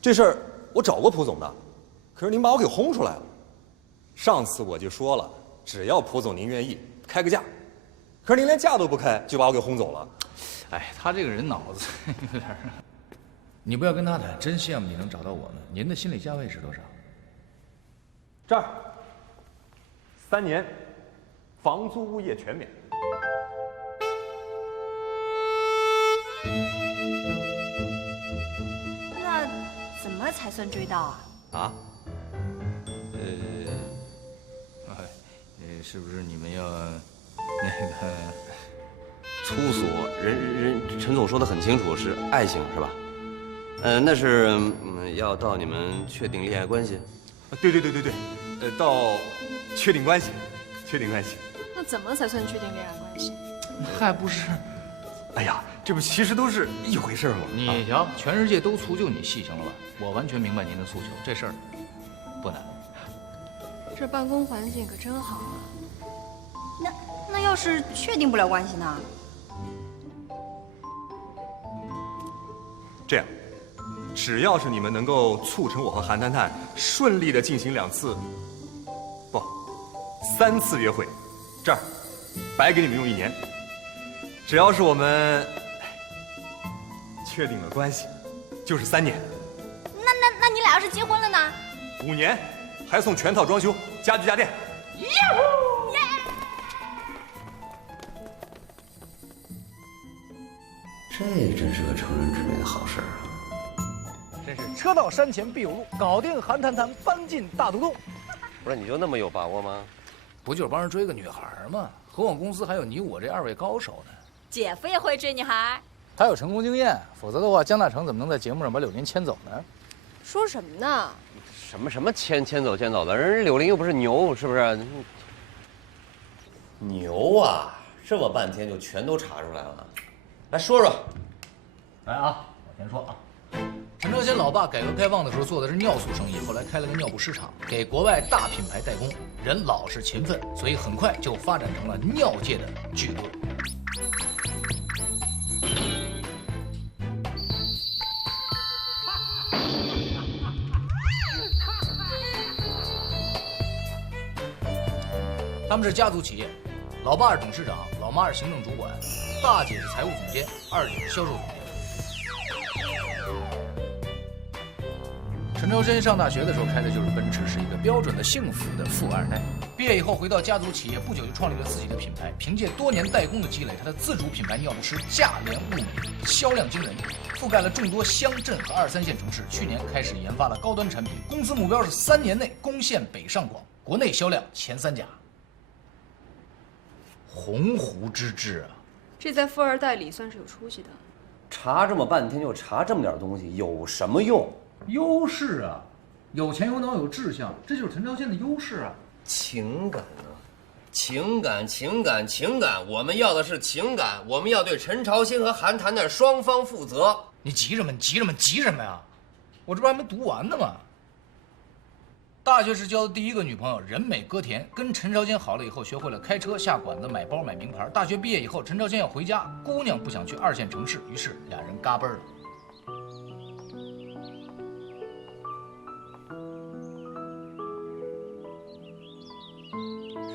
这事儿我找过蒲总的，可是您把我给轰出来了。上次我就说了，只要蒲总您愿意开个价，可是您连价都不开，就把我给轰走了。哎，他这个人脑子有点……你不要跟他谈，真羡慕你能找到我呢。您的心理价位是多少？这儿，3年，房租物业全免。那怎么才算追到啊？啊？是不是你们要那个粗俗？陈总说的很清楚，是爱情是吧？那是要到你们确定恋爱关系。对，到确定关系，确定关系。那怎么才算确定恋爱关系？还不是？哎呀，这不其实都是一回事吗？你瞧，全世界都粗，就你细，行了吧？我完全明白您的诉求，这事儿不难。这办公环境可真好啊。那要是确定不了关系呢？这样，只要是你们能够促成我和韩谈谈顺利的进行3次约会，这儿白给你们用1年。只要是我们确定了关系，就是3年。那你俩要是结婚了呢？5年，还送全套装修、家具家电。这真是个成人之美的好事儿啊！真是车到山前必有路，搞定韩谈谈，搬进大独栋。不是你就那么有把握吗？不就是帮人追个女孩吗？何况公司还有你我这2位高手呢。姐夫也会追女孩，他有成功经验，否则的话，江大成怎么能在节目上把柳林牵走呢？说什么呢？什么牵走的，人柳林又不是牛，是不是？牛啊！这么半天就全都查出来了。来说说。来啊，我先说啊。陈超先老爸改革开放的时候做的是尿素生意，后来开了个尿布市场，给国外大品牌代工，人老实勤奋，所以很快就发展成了尿界的巨鳄。他们是家族企业，老爸是董事长，老妈是行政主管，大姐是财务总监，二姐是销售总监。陈超生上大学的时候开的就是奔驰，是一个标准的幸福的富二代。毕业以后回到家族企业，不久就创立了自己的品牌。凭借多年代工的积累，他的自主品牌尿不湿价廉物美，销量惊人，覆盖了众多乡镇和2、3线城市。去年开始研发了高端产品，公司目标是3年内攻陷北上广，国内销量前3甲。鸿鹄之志啊！这在富二代里算是有出息的。查这么半天就查这么点东西，有什么用？优势啊，有钱有脑有志向，这就是陈超先的优势啊。情感啊，情感，我们要的是情感，我们要对陈朝兴和韩谈谈双方负责。你急什么？急什么呀？我这不还没读完呢吗？大学时交的第一个女朋友人美歌甜，跟陈朝鲜好了以后，学会了开车、下馆子、买包、买名牌。大学毕业以后，陈朝鲜要回家，姑娘不想去2线城市，于是俩人嘎嘣了。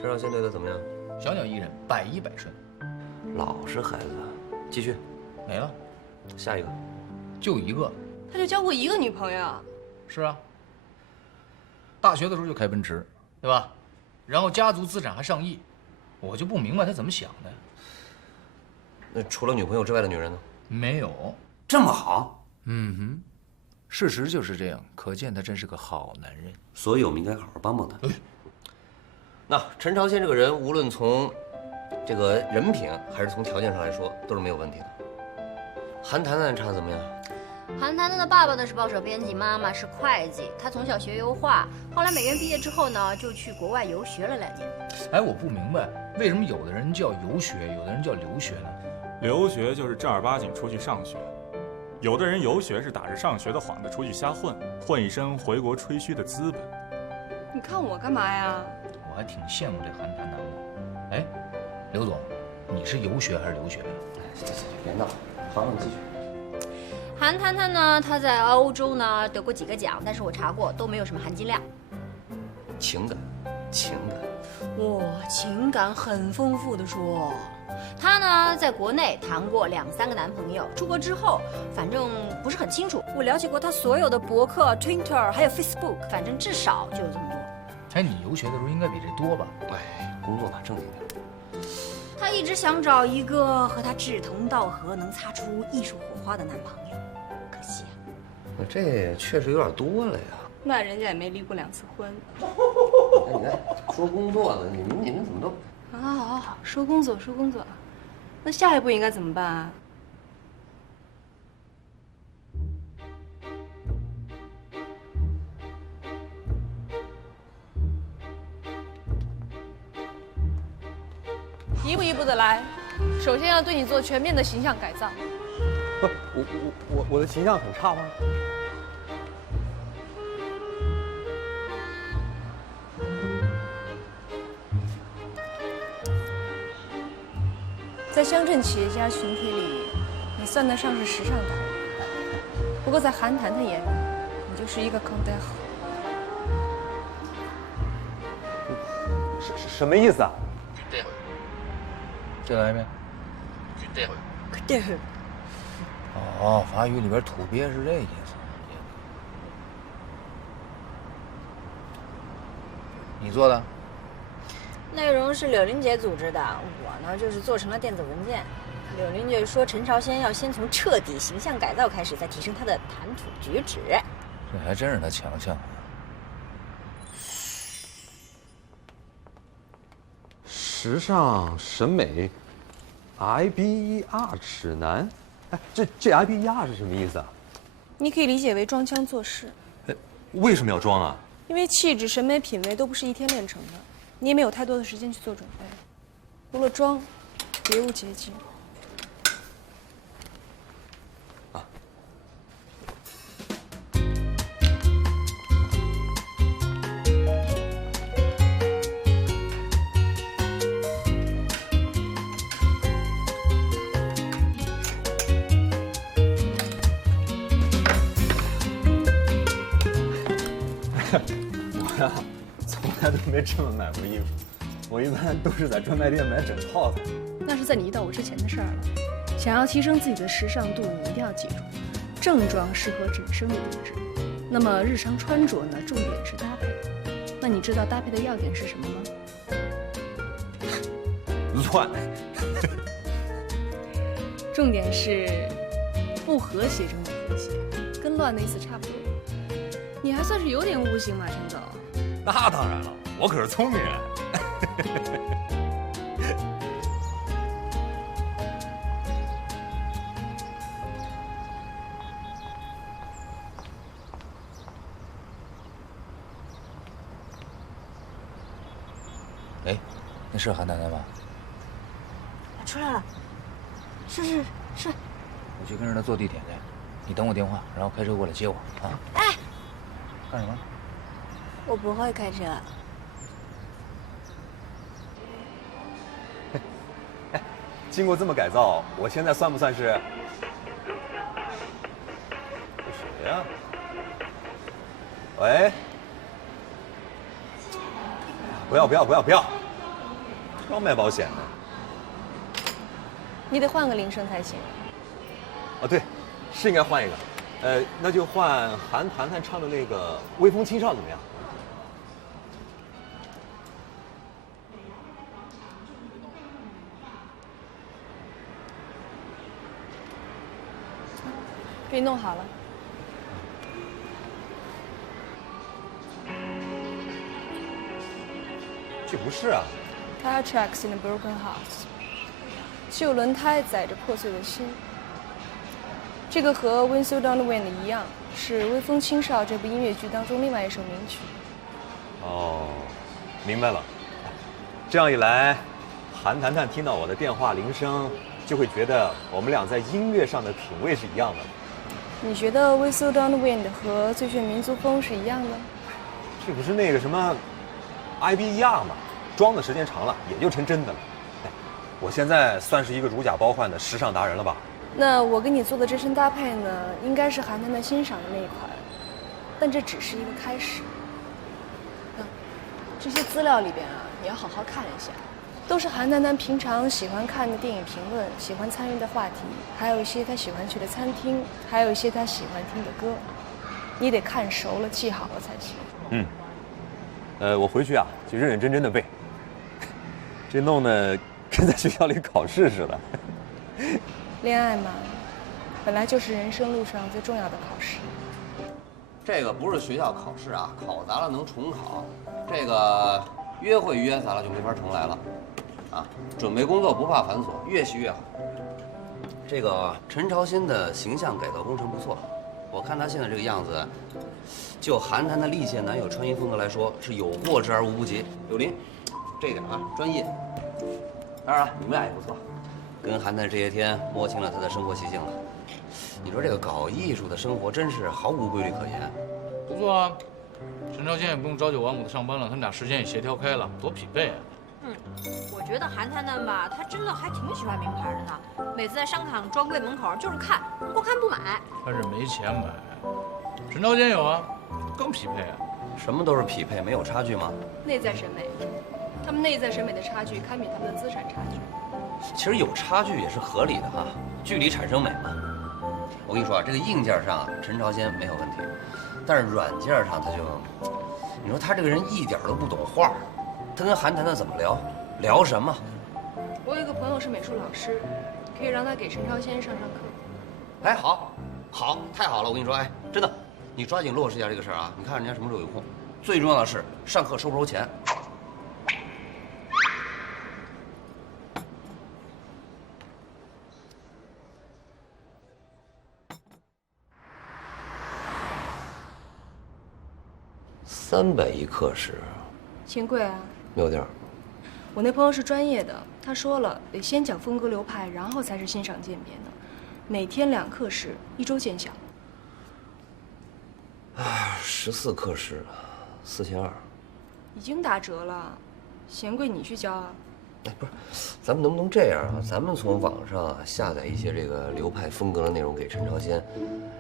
陈朝鲜对他怎么样？小鸟依人，百依百顺，老实孩子。继续，没了，下一个，就一个。他就交过一个女朋友。是啊。大学的时候就开奔驰，对吧？然后家族资产还上亿，我就不明白他怎么想的。那除了女朋友之外的女人呢？没有。这么好？嗯哼，事实就是这样，可见他真是个好男人。所以我们应该好好帮帮他。那陈朝鲜这个人，无论从这个人品还是从条件上来说，都是没有问题的。韩谈谈查得怎么样？韩谈谈的爸爸呢是报社编辑，妈妈是会计。他从小学油画，后来美院毕业之后呢，就去国外游学了2年。哎，我不明白，为什么有的人叫游学，有的人叫留学呢？留学就是正儿八经出去上学，有的人游学是打着上学的幌子出去瞎混，混一身回国吹嘘的资本。你看我干嘛呀？我还挺羡慕这韩谈谈的。哎，刘总，你是游学还是留学？别闹，好，你继续。韩谈谈呢，他在欧洲呢得过几个奖，但是我查过都没有什么含金量。情感。哇，情感很丰富的说。她呢，在国内谈过2、3个男朋友，出国之后，反正不是很清楚。我了解过她所有的博客、Twitter 还有 Facebook， 反正至少就有这么多。哎，你游学的时候应该比这多吧？哎，工作吧，正经点。她一直想找一个和她志同道合、能擦出艺术火花的男朋友，可惜啊。那这确实有点多了呀。那人家也没离过2次婚。哎，你看说工作呢，你们怎么都……好，说工作。那下一步应该怎么办啊？一步一步的来，首先要对你做全面的形象改造。不，我的形象很差吗？在乡镇企业家群体里，你算得上是时尚达人。不过在韩谈谈眼里，你就是一个康德好。什么意思啊？再来一遍。对。哦，法语里边土鳖是这意思。你做的？内容是柳林姐组织的，我呢就是做成了电子文件。柳林姐说，陈朝先要先从彻底形象改造开始，再提升他的谈吐举止。这还真是他强项啊！时尚审美 IBER 指南，哎，这 IBER 是什么意思啊？你可以理解为装腔作势。为什么要装啊？因为气质、审美、品味都不是一天练成的，你也没有太多的时间去做准备。除了装，别无捷径。我呀，从来都没这么买过衣服，我一般都是在专卖店买整套的。那是在你遇到我之前的事儿了。想要提升自己的时尚度，你一定要记住，正装适合整身的布置。那么日常穿着呢，重点是搭配。那你知道搭配的要点是什么吗？乱。重点是不和谐中的和谐，跟乱的意思差不多。你还算是有点悟性嘛，陈总。那当然了，我可是聪明人。哎，那是韩谈谈吗？出来了，是。我去跟着他坐地铁去，你等我电话，然后开车过来接我啊。哎，干什么？我不会开车。经过这么改造，我现在算不算是？这谁呀？喂？不要！刚卖保险呢。你得换个铃声才行。啊，对，是应该换一个。那就换韩谈谈唱的那个《微风轻少》怎么样？给你弄好了。这不是啊。Tire tracks in a broken heart。旧轮胎载着破碎的心。这个和《Wind So Down the Wind》一样，是《微风轻少》这部音乐剧当中另外一首名曲。哦，明白了。这样一来，韩谈谈听到我的电话铃声，就会觉得我们俩在音乐上的品味是一样的。你觉得《Wind So Down the Wind》和《最炫民族风》是一样的？这不是那个什么 IBER 吗？装的时间长了，也就成真的了。哎，我现在算是一个如假包换的时尚达人了吧？那我给你做的这身搭配呢，应该是韩丹丹欣赏的那一款，但这只是一个开始。这些资料里边啊，你要好好看一下，都是韩丹丹平常喜欢看的电影评论，喜欢参与的话题，还有一些她喜欢去的餐厅，还有一些她喜欢听的歌，你得看熟了、记好了才行。我回去啊，就认认真真的背。这弄得跟在学校里考试似的。恋爱嘛，本来就是人生路上最重要的考试。这个不是学校考试啊，考砸了能重考。这个约会约砸了就没法重来了，啊，准备工作不怕繁琐，越细越好。这个陈朝新的形象改造工程不错，我看他现在这个样子，就韩寒的历届男友穿衣风格来说，是有过之而无不及。柳林，这点啊专业。当然了，你们俩也不错，跟韩寒这些天摸清了他的生活习性了。你说这个搞艺术的生活真是毫无规律可言。不错啊，陈朝鲜也不用朝九晚五的上班了，他们俩时间也协调开了，多匹配啊！我觉得韩丹丹吧，她真的还挺喜欢名牌的呢。每次在商场专柜门口就是看，不看不买。他是没钱买，陈朝鲜有啊，更匹配啊！什么都是匹配，没有差距吗？内在审美，他们内在审美的差距堪比他们的资产差距。其实有差距也是合理的哈，距离产生美嘛。我跟你说啊，这个硬件上啊，陈朝鲜没有问题，但是软件上他就，你说他这个人一点都不懂画，他跟韩谈谈怎么聊？聊什么？我有一个朋友是美术老师，可以让他给陈朝鲜上课。哎，好，太好了！我跟你说，哎，真的，你抓紧落实一下这个事儿啊！你看人家什么时候有空。最重要的是，上课收不收钱？300一课时，钱贵啊。没有地儿。我那朋友是专业的，他说了，得先讲风格流派，然后才是欣赏渐变的。每天2课时，1周见效。14课时，4200。已经打折了，嫌贵你去交啊。哎，不是，咱们能不能这样啊？咱们从网上啊下载一些这个流派风格的内容给陈朝鲜，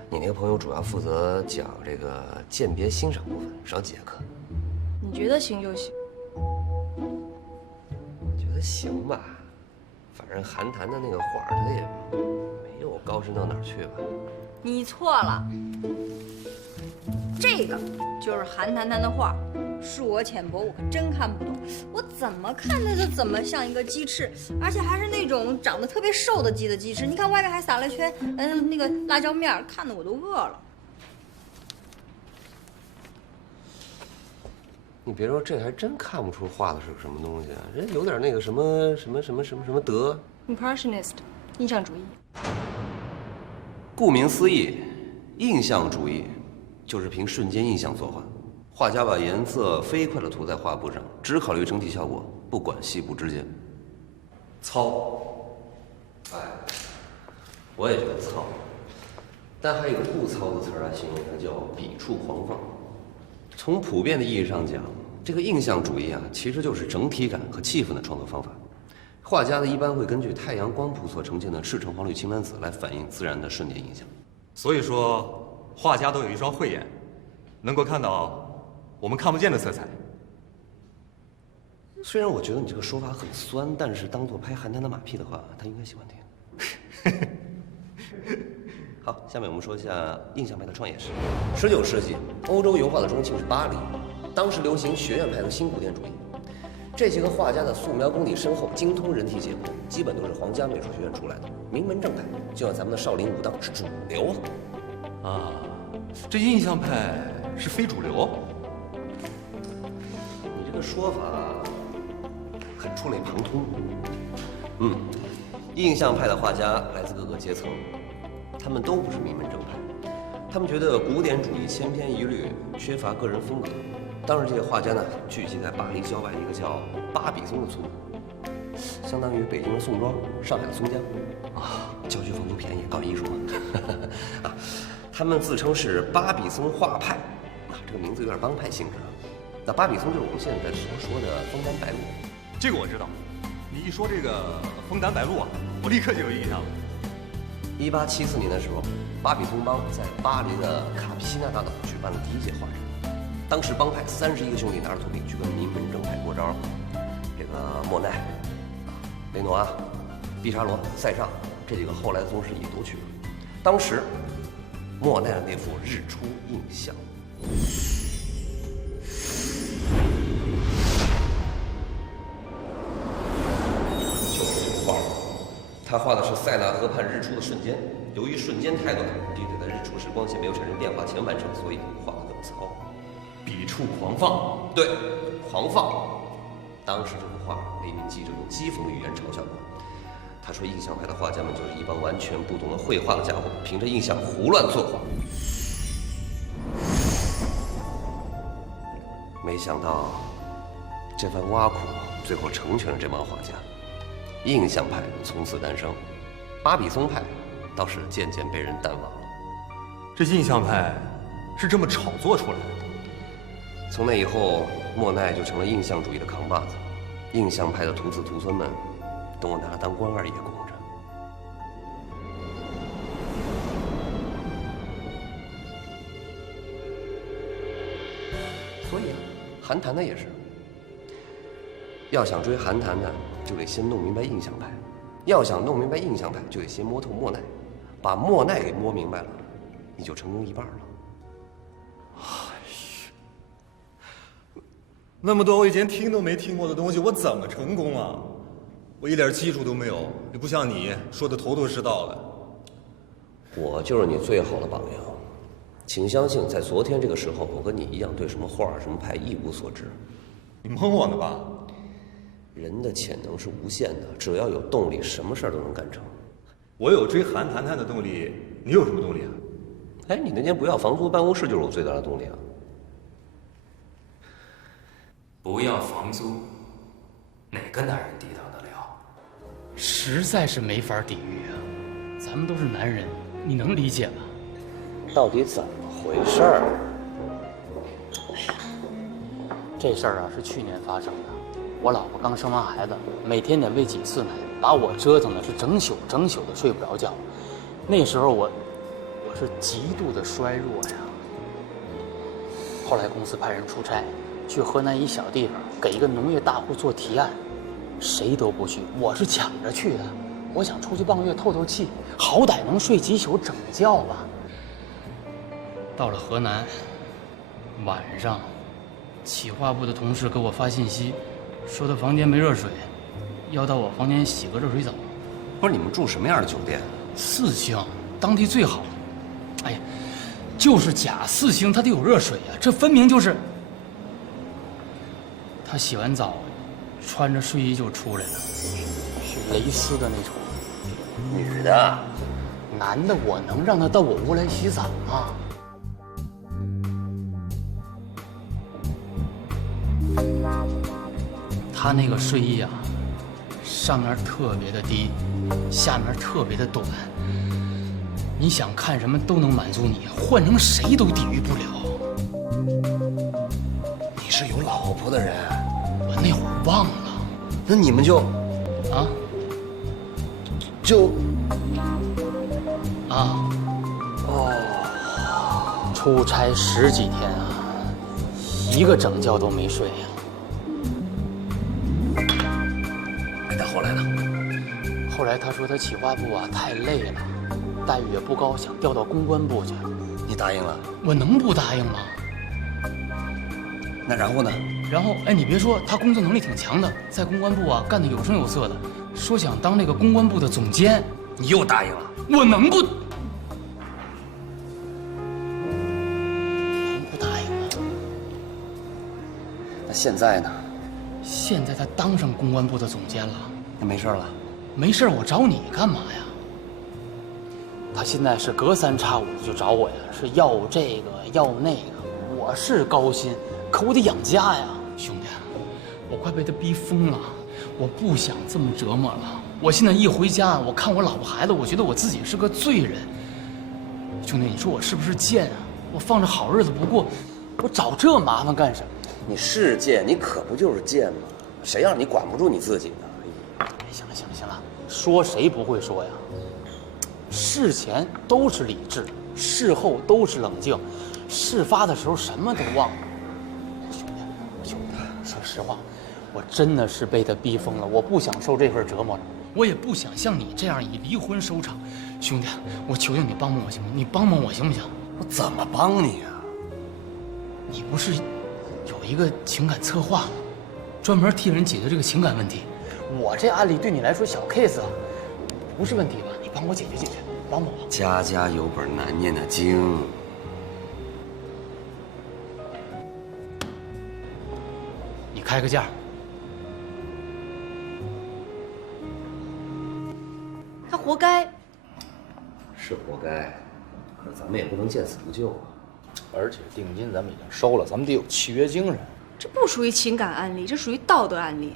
你那个朋友主要负责讲这个鉴别欣赏部分，少几节课。你觉得行就行。觉得行吧，反正韩谈的那个画儿，他也没有高深到哪儿去吧。你错了，这个就是韩丹丹的画，恕我浅薄，我可真看不懂。我怎么看它就怎么像一个鸡翅，而且还是那种长得特别瘦的鸡翅。你看外面还撒了一圈那个辣椒面，看得我都饿了。你别说，这还真看不出画的是个什么东西啊，人有点那个什么德。Impressionist， 印象主义。顾名思义，印象主义就是凭瞬间印象作画。画家把颜色飞快地涂在画布上，只考虑整体效果，不管细部之间。糙，哎，我也觉得糙，但还有一个不糙的词儿来形容它，叫笔触狂放。从普遍的意义上讲，这个印象主义啊，其实就是整体感和气氛的创作方法。画家呢，一般会根据太阳光谱所呈现的赤橙黄绿青蓝紫来反映自然的瞬间印象。所以说，画家都有一双慧眼，能够看到我们看不见的色彩。虽然我觉得你这个说法很酸，但是当做拍韩谈的马屁的话，他应该喜欢听。好，下面我们说一下印象派的创业史。19世纪，欧洲油画的中心是巴黎，当时流行学院派和新古典主义。这些个画家的素描功底深厚，精通人体解剖，基本都是皇家美术学院出来的，名门正派，就像咱们的少林武当是主流啊。啊，这印象派是非主流？你这个说法很触类旁通。印象派的画家来自各个阶层，他们都不是名门正派，他们觉得古典主义千篇一律，缺乏个人风格。当时这些画家呢，聚集在巴黎郊外一个叫巴比松的村子，相当于北京的宋庄，上海的松江，啊，郊区房租便宜，搞艺术嘛。啊，他们自称是巴比松画派，啊，这个名字有点帮派性质啊。那巴比松就是我们现在所说的枫丹白露。这个我知道。你一说这个枫丹白露啊，我立刻就有印象了。1874年的时候，巴比通帮在巴黎的卡皮西纳大道举办了第一届画展。当时帮派31个兄弟拿着土地去跟名门正派过招，这个莫奈、雷诺阿、毕沙罗、塞尚这几个后来的宗师也都去了。当时，莫奈的那幅《日出印象》。他画的是塞纳河畔日出的瞬间，由于瞬间太短，并且在日出时光线没有产生变化前完成，所以画得更糙。笔触狂放，对，狂放。当时这幅画被一名记者用讥讽的语言嘲笑过。他说，印象派的画家们就是一帮完全不懂得绘画的家伙，凭着印象胡乱作画。没想到，这番挖苦最后成全了这帮画家。印象派从此诞生，巴比松派倒是渐渐被人淡忘了。这印象派是这么炒作出来的。从那以后，莫奈就成了印象主义的扛把子，印象派的徒子徒孙们都拿他当关二爷供着。所以啊，韩谈谈也是，要想追韩谈谈，就得先弄明白印象派；要想弄明白印象派，就得先摸透莫奈。把莫奈给摸明白了，你就成功一半了。那么多我以前听都没听过的东西，我怎么成功啊？我一点基础都没有，也不像你说的头头是道的。我就是你最好的榜样，请相信，在昨天这个时候，我跟你一样对什么画、什么派一无所知。你蒙我呢吧？人的潜能是无限的，只要有动力，什么事儿都能干成。我有追韩谈谈的动力，你有什么动力啊？哎，你那间不要房租办公室就是我最大的动力啊！不要房租，哪个男人抵挡得了？实在是没法抵御啊！咱们都是男人，你能理解吗？到底怎么回事儿？这事儿啊是去年发生的。我老婆刚生完孩子，每天得喂几次奶，把我折腾的是整宿的睡不着觉。那时候我是极度的衰弱呀。后来公司派人出差，去河南一小地方给一个农业大户做提案，谁都不去，我是抢着去的。我想出去半个月透透气，好歹能睡几宿整觉吧。到了河南，晚上，企划部的同事给我发信息，说他房间没热水，要到我房间洗个热水澡。不是你们住什么样的酒店？4星，当地最好。哎呀，就是假4星，它得有热水啊，这分明就是。他洗完澡，穿着睡衣就出来了，是蕾丝的那种。女的，男的我能让他到我屋来洗澡吗？他那个睡衣啊，上面特别的低，下面特别的短，你想看什么都能满足你，换成谁都抵御不了。你是有老婆的人，我那会儿忘了。那你们就出差10几天啊，一个整觉都没睡呀。那后来呢？后来他说他企划部啊太累了，待遇也不高，想调到公关部去。你答应了？我能不答应吗？那然后呢？然后哎，你别说，他工作能力挺强的，在公关部啊干得有声有色的，说想当那个公关部的总监。你又答应了？我能不答应啊？那现在呢？现在他当上公关部的总监了，那没事了？没事，我找你干嘛呀？他现在是隔3差5的就找我呀，是要这个要那个。我是高薪，可我得养家呀，兄弟，我快被他逼疯了，我不想这么折磨了。我现在一回家，我看我老婆孩子，我觉得我自己是个罪人。兄弟，你说我是不是贱啊？我放着好日子不过，我找这麻烦干什么？你是贱，你可不就是贱吗？谁让你管不住你自己呢？行了，说谁不会说呀？事前都是理智，事后都是冷静，事发的时候什么都忘了。兄弟，说实话，我真的是被他逼疯了，我不想受这份折磨了，我也不想像你这样以离婚收场。兄弟，我求求你帮帮我行吗？你帮帮我行不行？我怎么帮你啊？你不是有一个情感策划吗？专门替人解决这个情感问题。我这案例对你来说小 case 啊，不是问题吧？你帮我解决解决，帮帮我。家家有本难念的经。你开个价。他活该。是活该，可是咱们也不能见死不救啊。而且定金咱们已经收了，咱们得有契约精神。这不属于情感案例，这属于道德案例。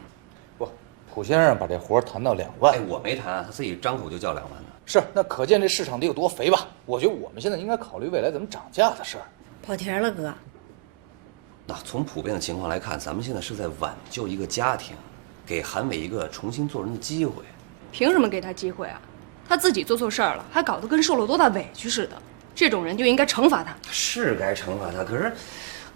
不，普先生把这活谈到2万。哎，我没谈，他自己张口就叫2万的。是，那可见这市场得有多肥吧？我觉得我们现在应该考虑未来怎么涨价的事儿。跑题了，哥。那从普遍的情况来看，咱们现在是在挽救一个家庭，给韩伟一个重新做人的机会。凭什么给他机会啊？他自己做错事儿了，还搞得跟受了多大委屈似的。这种人就应该惩罚他。是该惩罚他，可是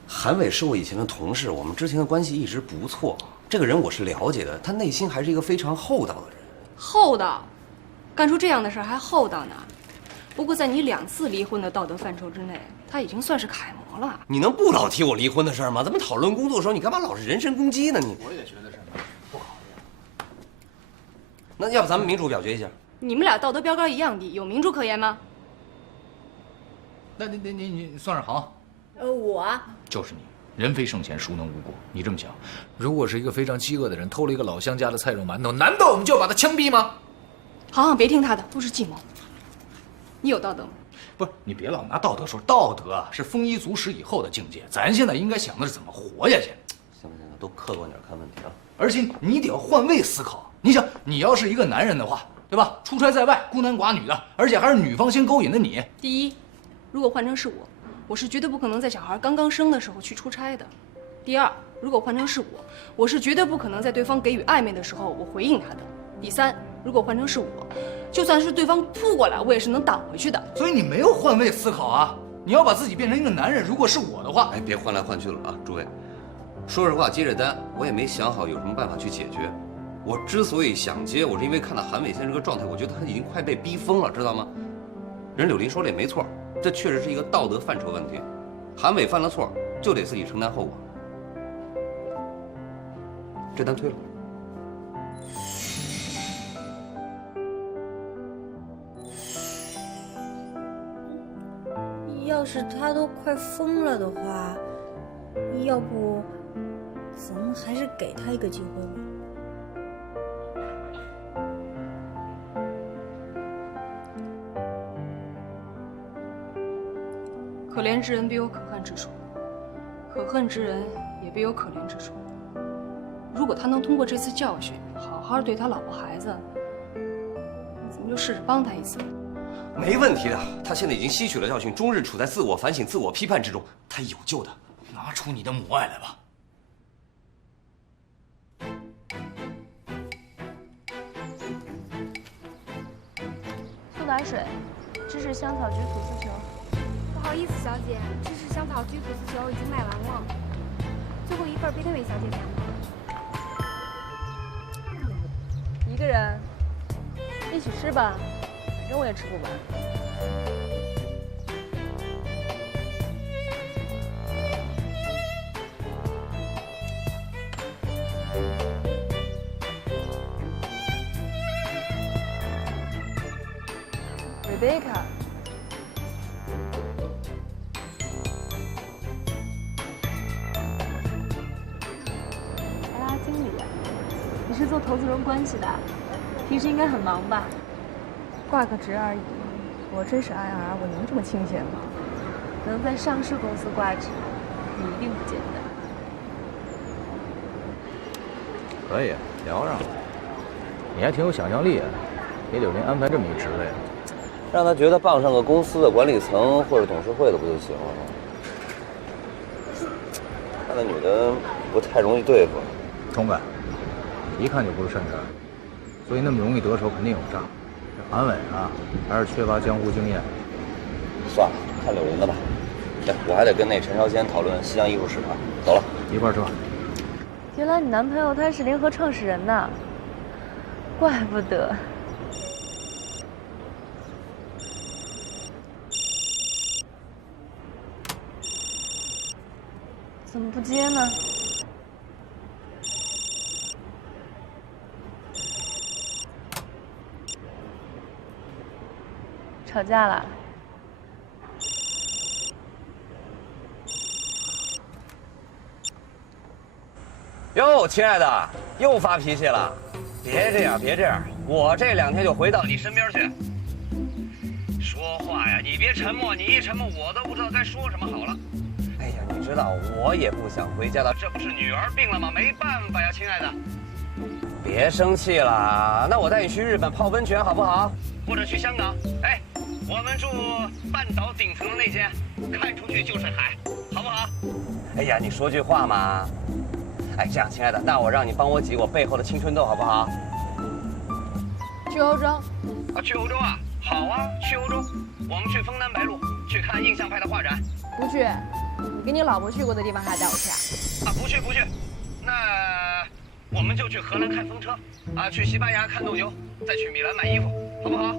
韩伟是我以前的同事，我们之前的关系一直不错。这个人我是了解的，他内心还是一个非常厚道的人。厚道，干出这样的事儿还厚道呢？不过在你2次离婚的道德范畴之内，他已经算是楷模了。你能不老提我离婚的事儿吗？咱们讨论工作的时候，你干嘛老是人身攻击呢？你我也觉得是不好。那要不咱们民主表决一下？你们俩道德标杆一样低，有民主可言吗？那你算上行。我就是你，人非圣贤，孰能无过？你这么想，如果是一个非常饥饿的人偷了一个老乡家的菜肉馒头，难道我们就要把他枪毙吗？好，别听他的，都是计谋。你有道德吗？不是，你别老拿道德说，道德啊是丰衣足食以后的境界，咱现在应该想的是怎么活下去。行不行？都客观点看问题啊！而且你得要换位思考。你想，你要是一个男人的话，对吧？出差在外，孤男寡女的，而且还是女方先勾引的你。第一，如果换成是我是绝对不可能在小孩刚刚生的时候去出差的。第二，如果换成是我是绝对不可能在对方给予暧昧的时候我回应他的。第三，如果换成是我，就算是对方扑过来，我也是能挡回去的。所以你没有换位思考啊！你要把自己变成一个男人，如果是我的话，哎，别换来换去了啊！诸位，说实话，接这单我也没想好有什么办法去解决。我之所以想接，我是因为看到韩伟现在这个状态，我觉得他已经快被逼疯了，知道吗？人柳林说的也没错，这确实是一个道德范畴问题。韩伟犯了错，就得自己承担后果。这单推了。要是他都快疯了的话，要不咱们还是给他一个机会吧。可怜之人必有可恨之处，可恨之人也必有可怜之处。如果他能通过这次教训，好好对他老婆孩子，那咱们就试着帮他一次。没问题的，他现在已经吸取了教训，终日处在自我反省、自我批判之中，他有救的。拿出你的母爱来吧。苏打水，芝士香草菊吐司球。不好意思，小姐，芝士香草菊吐司球已经卖完了，最后一份别那位小姐点吗？一个人，一起吃吧，反正我也吃不完。Rebecca， 艾拉经理，你是做投资人关系的，平时应该很忙吧？挂个职而已，我真是 IR， 我能这么清闲吗？能在上市公司挂职，你一定不简单。可以聊上，你还挺有想象力啊，给柳林安排这么一职位。让他觉得傍上个公司的管理层或者董事会的不就行了吗？看那女的不太容易对付。聪哥，一看就不是善茬，所以那么容易得手肯定有诈。这韩伟啊，还是缺乏江湖经验。算了，看柳林的吧。对，我还得跟那陈少先讨论西洋艺术史呢。走了，一块儿撤。原来你男朋友他是联合创始人呐，怪不得。怎么不接呢？吵架了？哟，亲爱的，又发脾气了？别这样，别这样，我这2天就回到你身边去。说话呀，你别沉默，你一沉默，我都不知道该说什么好了。哎呀，你知道我也不想回家了，这不是女儿病了吗？没办法呀，亲爱的。别生气了，那我带你去日本泡温泉好不好？或者去香港？哎，我们住半岛顶层的那间，看出去就是海，好不好？哎呀，你说句话嘛。哎，这样，亲爱的，那我让你帮我挤我背后的青春痘，好不好？去欧洲？啊，去欧洲啊？好啊，去欧洲。我们去枫丹白露，去看印象派的画展。不去，你跟你老婆去过的地方还带我去啊？啊，不去不去。那我们就去荷兰看风车，啊，去西班牙看斗牛，再去米兰买衣服，好不好？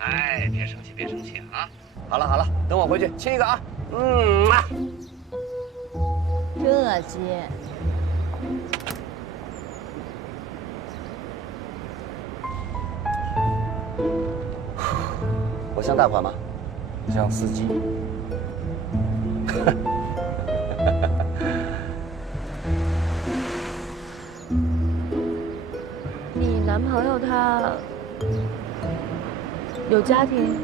哎，别生气，别生气啊！好了好了，等我回去亲一个啊。啊。这接。我像大款吗？像司机。你男朋友他有家庭？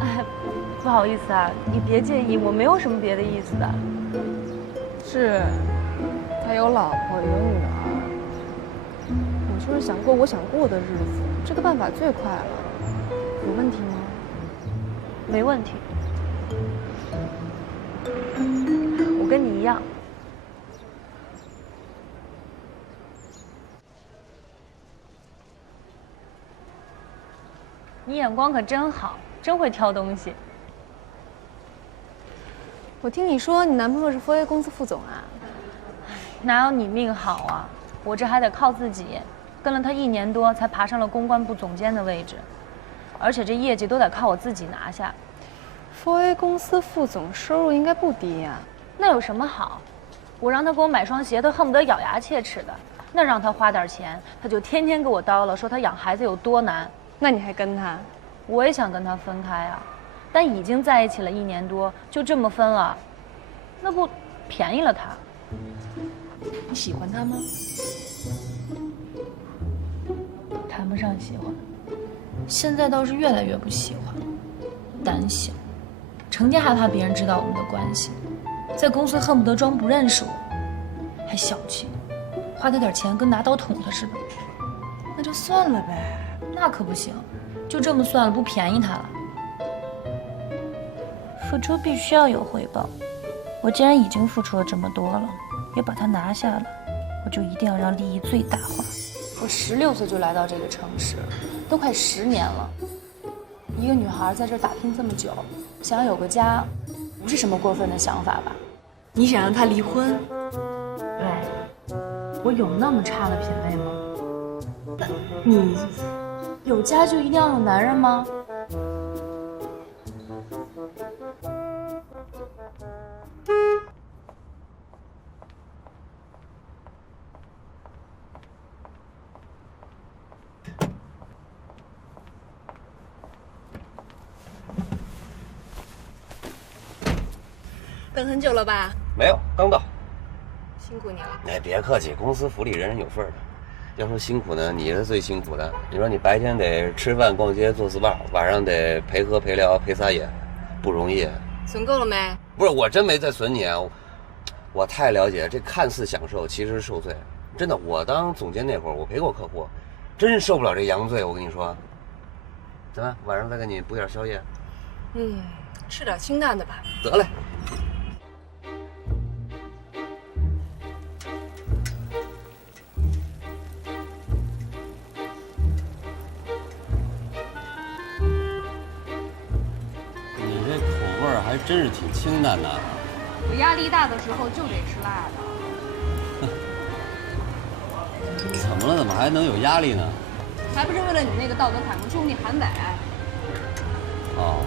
哎，不好意思啊，你别介意，我没有什么别的意思的。是，他有老婆有女儿，我就是想过我想过的日子，这个办法最快了，有问题吗？没问题。我跟你一样。你眼光可真好，真会挑东西。我听你说你男朋友是 4A 公司副总啊？哪有你命好啊？我这还得靠自己，跟了他1年多才爬上了公关部总监的位置，而且这业绩都得靠我自己拿下。4A 公司副总收入应该不低呀。那有什么好？我让他给我买双鞋，他恨不得咬牙切齿的。那让他花点钱，他就天天给我叨唠，说他养孩子有多难。那你还跟他？我也想跟他分开啊，但已经在一起了1年多，就这么分了，那不便宜了他？你喜欢他吗？谈不上喜欢，现在倒是越来越不喜欢。胆小，成天害怕别人知道我们的关系，在公司恨不得装不认识我，还小气，花他点钱跟拿刀捅他似的。那就算了呗。那可不行，就这么算了，不便宜他了。付出必须要有回报，我既然已经付出了这么多了，也把它拿下了，我就一定要让利益最大化。我16岁就来到这个城市，都快10年了。一个女孩在这儿打拼这么久，想要有个家，不是什么过分的想法吧？你想让他离婚？对，我有那么差的品味吗？你有家就一定要有男人吗？等很久了吧？没有，刚到。辛苦你了。哎，别客气，公司福利人人有份的。要说辛苦呢，你是最辛苦的。你说你白天得吃饭、逛街、做 SPA，晚上得陪喝、陪聊、陪撒野，不容易。存够了没？不是，我真没在损你啊。我太了解，这看似享受，其实受罪。真的，我当总监那会儿，我陪过客户，真受不了这洋醉。我跟你说，怎么晚上再给你补点宵夜？吃点清淡的吧。得嘞。真是挺清淡的。我压力大的时候就得吃辣的。怎么了？怎么还能有压力呢？还不是为了你那个道德楷模兄弟韩伟。哦，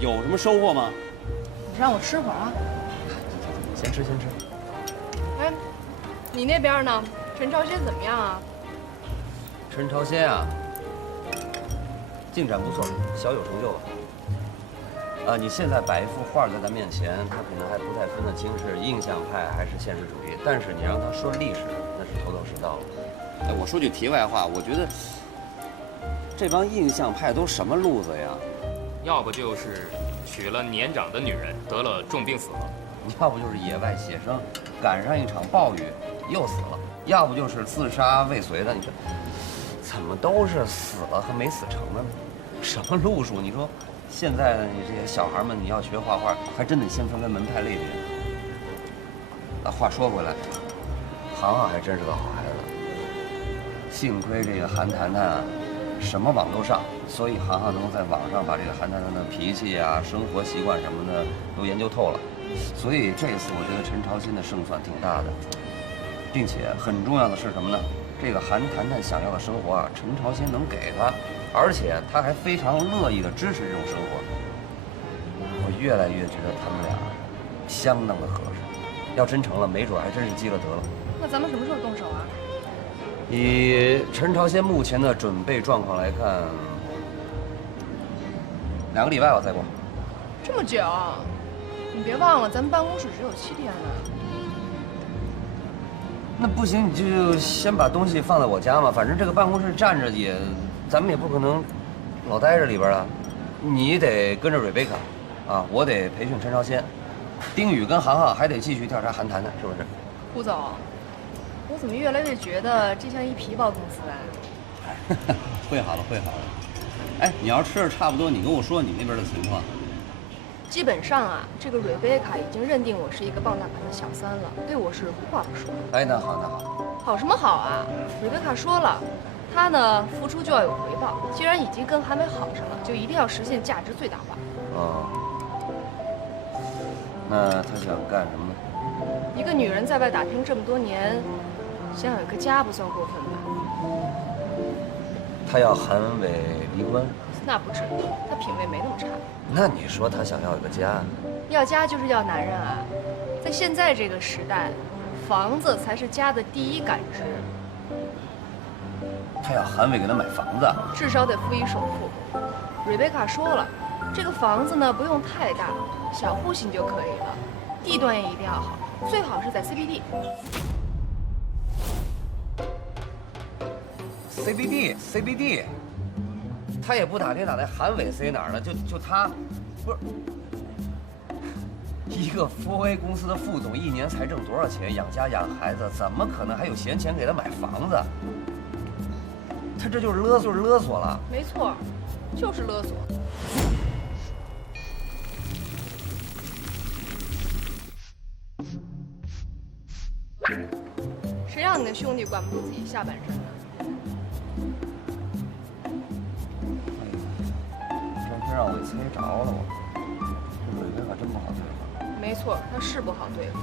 有什么收获吗？你让我吃会儿啊。先吃，先吃。哎，你那边呢？陈朝鲜怎么样啊？陈朝鲜啊，进展不错，小有成就吧。你现在摆一幅画在咱面前，他可能还不太分得清是印象派还是现实主义，但是你让他说历史，那是头头是道了。哎，我说句题外话，我觉得这帮印象派都什么路子呀？要不就是娶了年长的女人，得了重病死了；要不就是野外写生，赶上一场暴雨又死了；要不就是自杀未遂的。你说怎么都是死了和没死成的呢？什么路数？你说现在的你这些小孩们，你要学画画，还真得先分门派类别。话说回来，航航还真是个好孩子。幸亏这个韩谈谈啊，什么网都上，所以航航能在网上把这个韩谈谈的脾气啊、生活习惯什么的都研究透了。所以这次我觉得陈朝新的胜算挺大的，并且很重要的是什么呢？这个韩谈谈想要的生活啊，陈朝鲜能给他，而且他还非常乐意的支持这种生活。我越来越觉得他们俩相当的合适，要真成了，没准还真是积了德了。那咱们什么时候动手啊？以陈朝鲜目前的准备状况来看，2个礼拜吧，再过。这么久？你别忘了，咱们办公室只有7天呢。那不行，你就先把东西放在我家嘛，反正这个办公室站着也，咱们也不可能老待着里边啊。你得跟着瑞贝卡，啊，我得培训陈朝鲜，丁宇跟航航还得继续调查韩谈谈，是不是？胡总，我怎么越来越觉得这像一皮包公司啊？会好了，会好了。哎，你要吃的差不多，你跟我说你那边的情况。基本上啊，这个瑞贝卡已经认定我是一个傍大款的小三了，对我是无话不说。哎，那好，那好。好什么好啊？瑞贝卡说了，她呢付出就要有回报，既然已经跟韩伟好上了，就一定要实现价值最大化。哦。那他想干什么呢？一个女人在外打拼这么多年，想有个家不算过分吧？他要韩伟离婚？那不至于，他品味没那么差。那你说他想要一个家？要家就是要男人啊！在现在这个时代，房子才是家的第一感知。他要韩伟给他买房子，至少得付一首付。瑞贝卡说了，这个房子呢不用太大，小户型就可以了，地段也一定要好，最好是在 CBD。CBD，他也不打听打听韩伟塞哪儿了，就他，不是一个4A 公司的副总，一年才挣多少钱？养家养孩子，怎么可能还有闲钱给他买房子？他这就是勒索了。没错，就是勒索。谁让你的兄弟管不住自己下半身呢？真让我给猜着了我。这瑞贝卡真不好对付。没错，他是不好对付。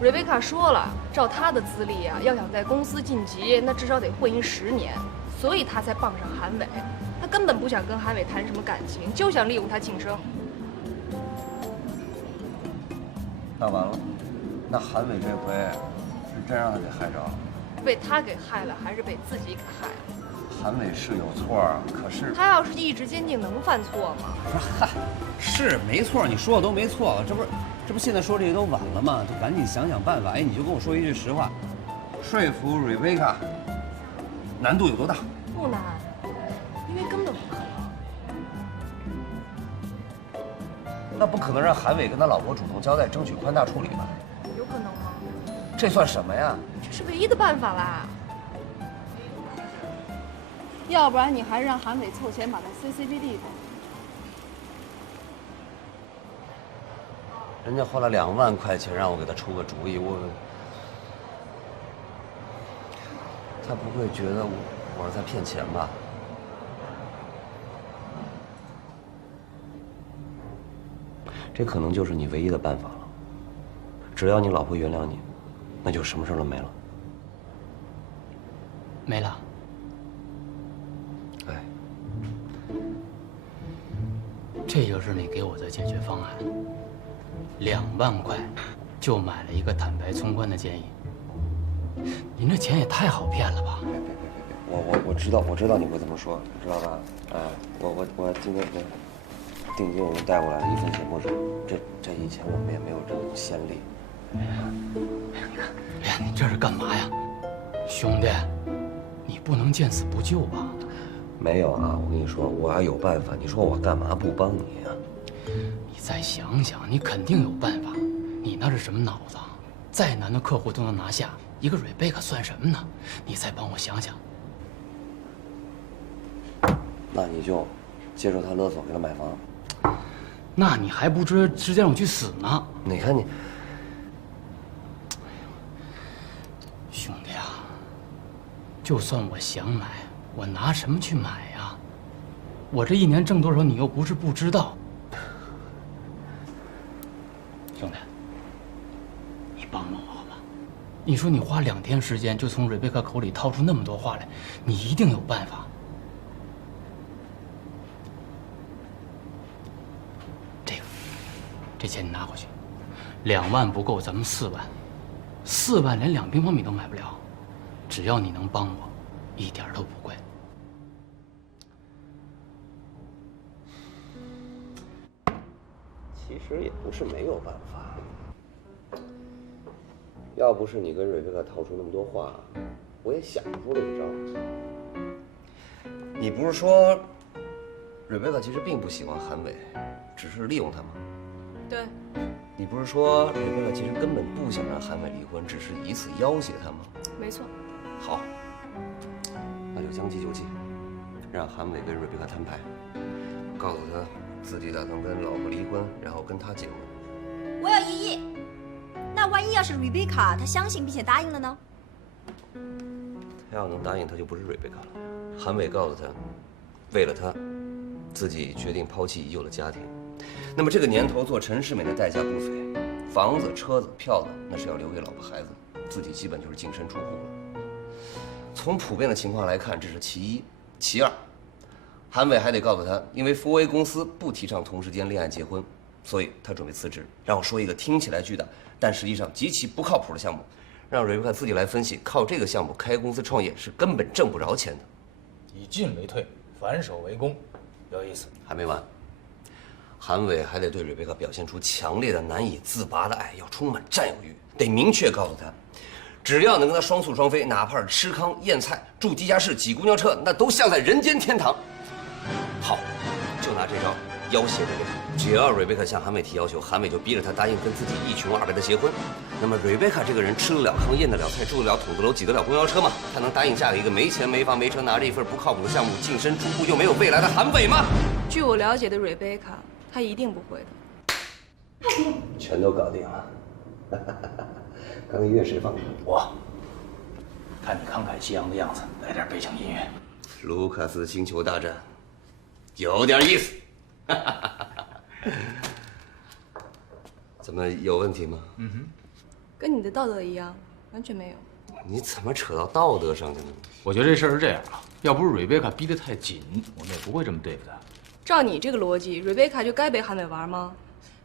瑞贝卡说了，照他的资历啊，要想在公司晋级，那至少得混10年，所以他才傍上韩伟。他根本不想跟韩伟谈什么感情，就想利用他晋升。那完了，那韩伟这回是真让他给害着了。被他给害了，还是被自己给害了？韩伟是有错，可是他要是意志坚定，能犯错吗？嗨，是没错，你说的都没错，这不现在说这些都晚了吗？就赶紧想想办法。哎，你就跟我说一句实话，说服瑞贝卡难度有多大？不难，因为根本不可能。那不可能让韩伟跟他老婆主动交代，争取宽大处理吧？有可能吗？这算什么呀？这是唯一的办法啦。要不然你还是让韩伟凑钱把他塞 CBD 吧。人家花了2万块钱让我给他出个主意，他不会觉得我是在骗钱吧？这可能就是你唯一的办法了。只要你老婆原谅你，那就什么事都没了。没了。哎，这就是你给我的解决方案。2万块就买了一个坦白从宽的建议。您这钱也太好骗了吧！我知道你会这么说，知道吧？哎，我今天定金我们带过来了，1分钱不值。这以前我们也没有这种先例。哎呀，你这是干嘛呀，兄弟？你不能见死不救吧？没有啊，我跟你说，我要有办法。你说我干嘛不帮你呀？你再想想，你肯定有办法。你那是什么脑子？再难的客户都能拿下，一个瑞贝卡算什么呢？你再帮我想想。那你就接受他勒索，给他买房。那你还不直接让我去死呢？你看你，兄弟啊，就算我想买，我拿什么去买呀？我这1年挣多少，你又不是不知道。兄弟，你帮帮我好吗？你说你花2天时间就从瑞贝卡口里掏出那么多话来，你一定有办法。这钱你拿回去，2万不够，咱们4万，4万连2平方米都买不了。只要你能帮我，一点都不贵。其实也不是没有办法。要不是你跟瑞贝卡套出那么多话，我也想不出这招。你不是说，瑞贝卡其实并不喜欢韩伟，只是利用他吗？对。你不是说瑞贝卡其实根本不想让韩伟离婚，只是以此要挟他吗？没错。好，那就将计就计，让韩伟跟瑞贝卡摊牌，告诉他自己打算跟老婆离婚，然后跟他结婚。我有异议。那万一要是 Rebecca 她相信并且答应了呢？他要能答应，他就不是瑞贝卡了。韩伟告诉他，为了他，自己决定抛弃已有的家庭。那么这个年头做陈世美的代价不菲，房子、车子、票子那是要留给老婆孩子，自己基本就是净身出户了。从普遍的情况来看，这是其一。其二，韩伟还得告诉他，因为福威公司不提倡同时间恋爱结婚，所以他准备辞职。让我说一个听起来巨大，但实际上极其不靠谱的项目，让瑞贝卡自己来分析，靠这个项目开公司创业是根本挣不着钱的。以进为退，反手为攻，有意思。还没完，韩伟还得对瑞贝卡表现出强烈的难以自拔的爱，要充满占有欲，得明确告诉他，只要能跟他双宿双飞，哪怕是吃糠咽菜、住地下室、挤公交车，那都像在人间天堂。好，就拿这招要挟瑞贝卡。只要瑞贝卡向韩伟提要求，韩伟就逼着他答应跟自己一穷二白的结婚。那么瑞贝卡这个人吃得了糠、咽得了菜、住得了筒子楼、挤得了公交车吗？他能答应嫁给一个没钱没房没车、拿着一份不靠谱的项目净身出户又没有未来的韩伟吗？据我了解的Rebecca，她一定不会的。全都搞定了。刚音乐谁放的？我。看你慷慨激昂的样子，来点背景音乐。卢卡斯星球大战，有点意思。怎么有问题吗？嗯哼，跟你的道德一样，完全没有。你怎么扯到道德上去了？我觉得这事儿是这样啊，要不是瑞贝卡逼得太紧，我们也不会这么对付他。照你这个逻辑，Rebecca就该被韩伟玩吗？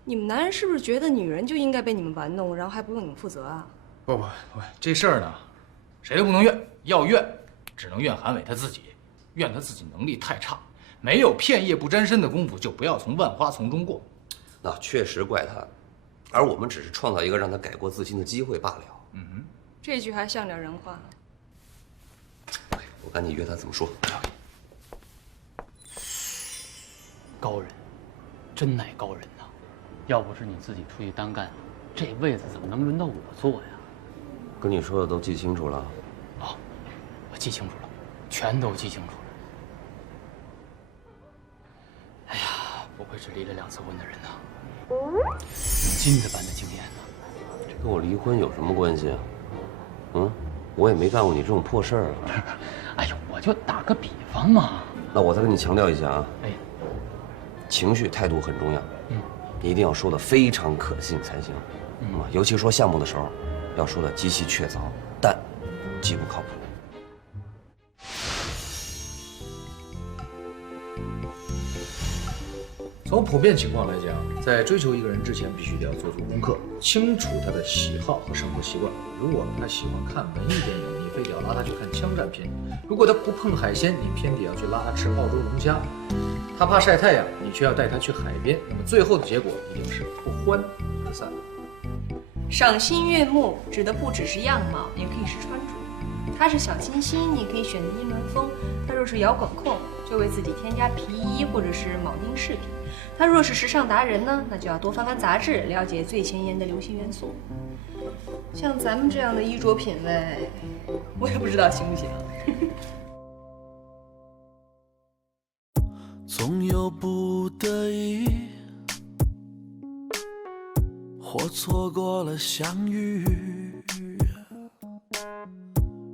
你们男人是不是觉得女人就应该被你们玩弄，然后还不用你们负责啊？不，这事儿呢，谁都不能怨，要怨只能怨韩伟他自己，怨他自己能力太差，没有片叶不沾身的功夫，就不要从万花丛中过。那确实怪他，而我们只是创造一个让他改过自新的机会罢了。嗯哼，这句还像点人话呢。我赶紧约他怎么说。高人，真乃高人呐！要不是你自己出去单干，这位子怎么能轮到我坐呀？跟你说的都记清楚了。哦，我记清楚了，全都记清楚了。哎呀，不愧是离了2次婚的人呐，金子般的经验呐。这跟我离婚有什么关系啊？嗯，我也没干过你这种破事儿啊。哎呦，我就打个比方嘛。那我再跟你强调一下啊。哎。情绪态度很重要。一定要说的非常可信才行。尤其说项目的时候，要说的极其确凿，但极不靠谱。从普遍情况来讲，在追求一个人之前，必须得要做足功课，清楚他的喜好和生活习惯。如果他喜欢看文艺电影，你非得要拉他去看枪战片；如果他不碰海鲜，你偏得要去拉他吃澳洲龙虾；他怕晒太阳，你却要带他去海边。那么最后的结果一定是不欢而散。赏心悦目指的不只是样貌，也可以是穿着。他是小清新，你可以选择英伦风；他若是摇滚控，就为自己添加皮衣或者是铆钉饰品。他若是时尚达人呢，那就要多翻翻杂志，了解最前沿的流行元素。像咱们这样的衣着品味，我也不知道行不行。总有不得已，或错过了相遇，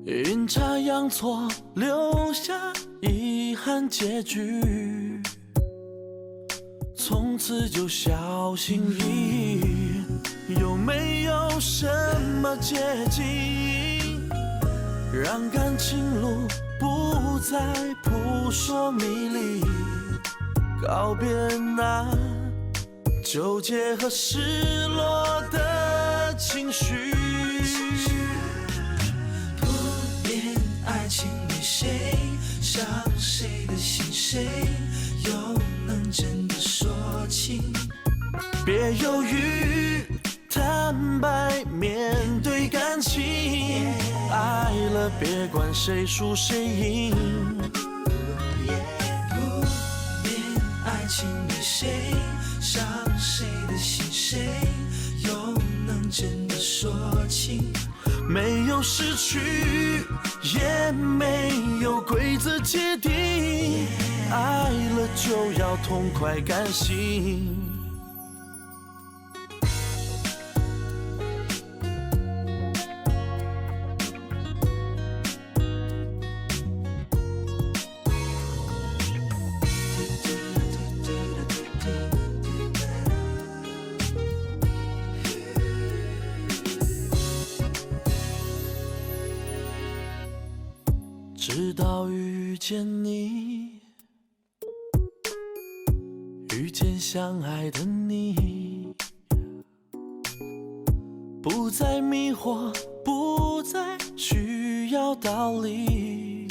阴差阳错留下遗憾结局，从此就小心翼翼。有没有什么捷径，让感情路不再扑朔迷离，告别那纠结和失落的情绪。不恋爱情里谁伤谁的心，谁又能真的说清？别犹豫，坦白面对感情，爱了别管谁输谁赢。不恋爱情里谁伤谁的心，谁又能真的说清？没有失去，也没有规则界定，爱了就要痛快甘心。直到遇见你，遇见相爱的你，不再迷惑，不再需要道理，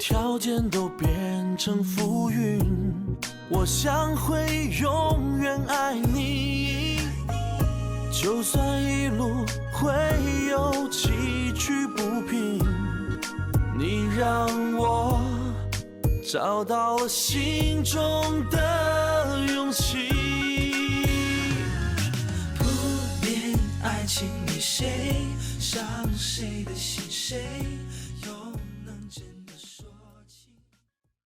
条件都变成浮云，我想会永远爱你，就算一路会有崎岖不平，你让我找到了心中的勇气。不恋爱情里谁伤谁的心，谁